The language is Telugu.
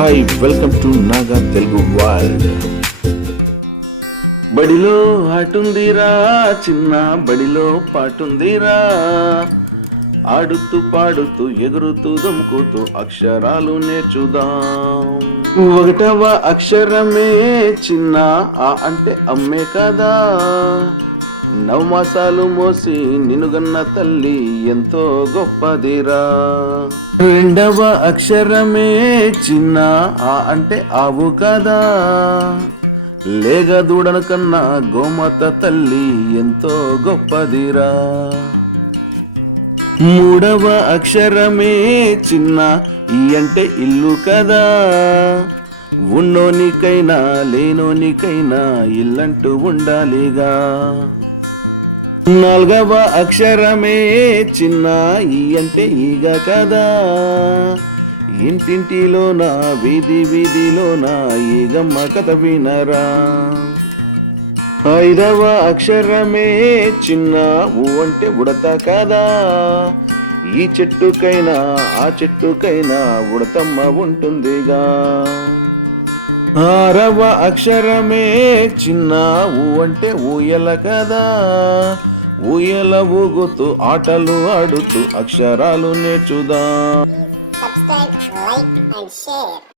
Hi, welcome to Naga Telugu world. బడిలో ఆటుందిరా చిన్న, బడిలో పాటుందిరా, ఆడుతూ పాడుతూ ఎగురుతూ దుముకుతూ అక్షరాలు నేర్చుదాం. ఒకటవ అక్షరమే చిన్న, ఆ అంటే అమ్మే కదా. నవమాసాలు మోసి నినుగన్న తల్లి ఎంతో గొప్పదిరా. రెండవ అక్షరమే చిన్న, ఆ అంటే ఆవు కదా. లేగ దూడను కన్నా గోమాత తల్లి ఎంతో గొప్పదిరా. మూడవ అక్షరమే చిన్న, ఈ అంటే ఇల్లు కదా. ఉన్నోనికైనా లేనోనికైనా ఇల్లంటూ ఉండాలిగా. నాలుగవ అక్షరమే చిన్న, ఈ అంటే ఈగ కదా. ఇంటింటిలోన వీధి వీధిలోన ఈగమ్మ కథ వినరా. ఐదవ అక్షరమే చిన్న, ఊ అంటే ఉడత కదా. ఈ చెట్టుకైనా ఆ చెట్టుకైనా ఉడతమ్మ ఉంటుందిగా. ఆరవ అక్షరమే చిన్న, ఊ అంటే ఊయల కదా. ఊయల ఊగుతూ ఆటలు ఆడుతూ అక్షరాలు నేర్చుదాం. Subscribe, like and share.